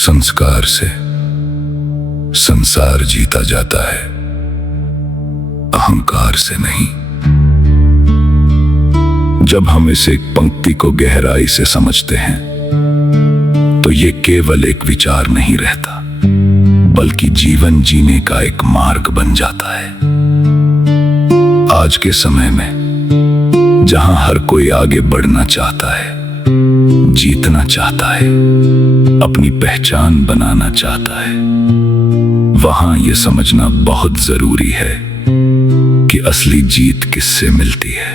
संस्कार से संसार जीता जाता है, अहंकार से नहीं। जब हम इस एक पंक्ति को गहराई से समझते हैं तो ये केवल एक विचार नहीं रहता, बल्कि जीवन जीने का एक मार्ग बन जाता है। आज के समय में जहां हर कोई आगे बढ़ना चाहता है, जीतना चाहता है, अपनी पहचान बनाना चाहता है, वहां यह समझना बहुत जरूरी है कि असली जीत किससे मिलती है।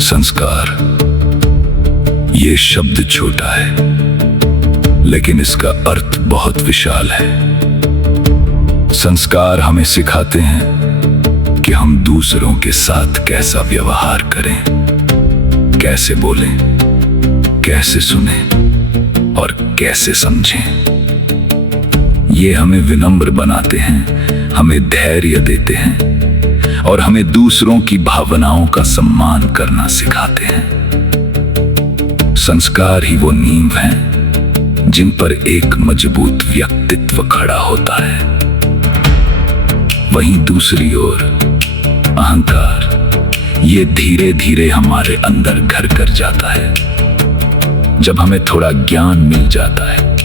संस्कार, ये शब्द छोटा है, लेकिन इसका अर्थ बहुत विशाल है। संस्कार हमें सिखाते हैं कि हम दूसरों के साथ कैसा व्यवहार करें, कैसे बोलें, कैसे सुनें और कैसे समझें। ये हमें विनम्र बनाते हैं, हमें धैर्य देते हैं और हमें दूसरों की भावनाओं का सम्मान करना सिखाते हैं। संस्कार ही वो नींव हैं जिन पर एक मजबूत व्यक्तित्व खड़ा होता है। वहीं दूसरी ओर अहंकार, ये धीरे धीरे हमारे अंदर घर कर जाता है। जब हमें थोड़ा ज्ञान मिल जाता है,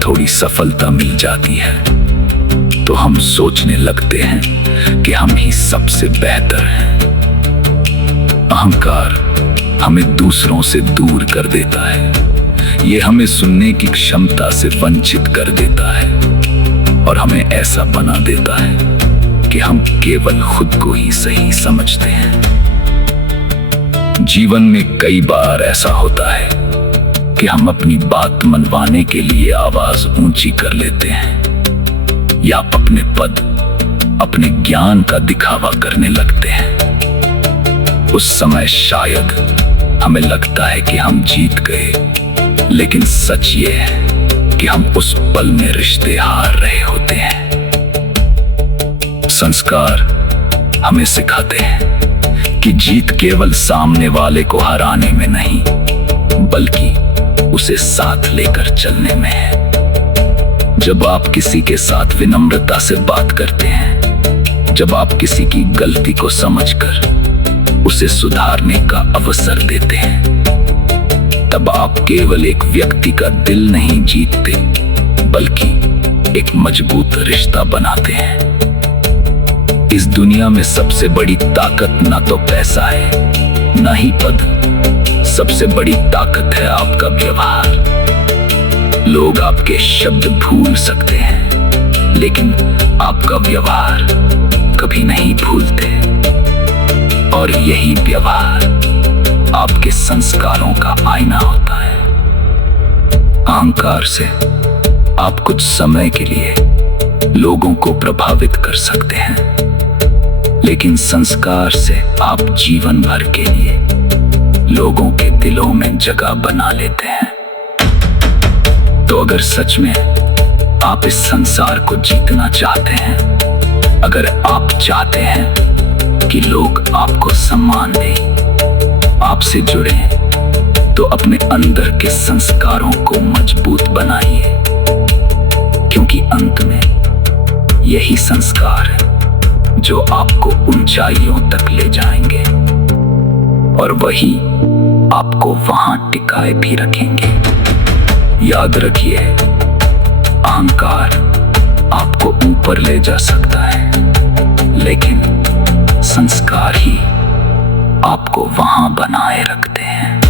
थोड़ी सफलता मिल जाती है, तो हम सोचने लगते हैं कि हम ही सबसे बेहतर हैं। अहंकार हमें दूसरों से दूर कर देता है। ये हमें सुनने की क्षमता से वंचित कर देता है और हमें ऐसा बना देता है कि हम केवल खुद को ही सही समझते हैं। जीवन में कई बार ऐसा होता है कि हम अपनी बात मनवाने के लिए आवाज ऊंची कर लेते हैं या अपने पद, अपने ज्ञान का दिखावा करने लगते हैं। उस समय शायद हमें लगता है कि हम जीत गए, लेकिन सच ये है कि हम उस पल में रिश्ते हार रहे होते हैं। संस्कार हमें सिखाते हैं कि जीत केवल सामने वाले को हराने में नहीं, बल्कि उसे साथ लेकर चलने में है। जब आप किसी के साथ विनम्रता से बात करते हैं, जब आप किसी की गलती को समझकर उसे सुधारने का अवसर देते हैं, तब आप केवल एक व्यक्ति का दिल नहीं जीतते, बल्कि एक मजबूत रिश्ता बनाते हैं। इस दुनिया में सबसे बड़ी ताकत ना तो पैसा है, ना ही पद। सबसे बड़ी ताकत है आपका व्यवहार। लोग आपके शब्द भूल सकते हैं, लेकिन आपका व्यवहार कभी नहीं भूलते। और यही व्यवहार आपके संस्कारों का आईना होता है। अहंकार से आप कुछ समय के लिए लोगों को प्रभावित कर सकते हैं, लेकिन संस्कार से आप जीवन भर के लिए लोगों के दिलों में जगह बना लेते हैं। तो अगर सच में आप इस संसार को जीतना चाहते हैं, अगर आप चाहते हैं कि लोग आपको सम्मान दें, आपसे जुड़े, तो अपने अंदर के संस्कारों को मजबूत बनाइए, क्योंकि अंत में यही संस्कार है जो आपको ऊंचाइयों तक ले जाएंगे और वही आपको वहां टिकाए भी रखेंगे। याद रखिए, अहंकार आपको ऊपर ले जा सकता है, लेकिन संस्कार ही आपको वहां बनाए रखते हैं।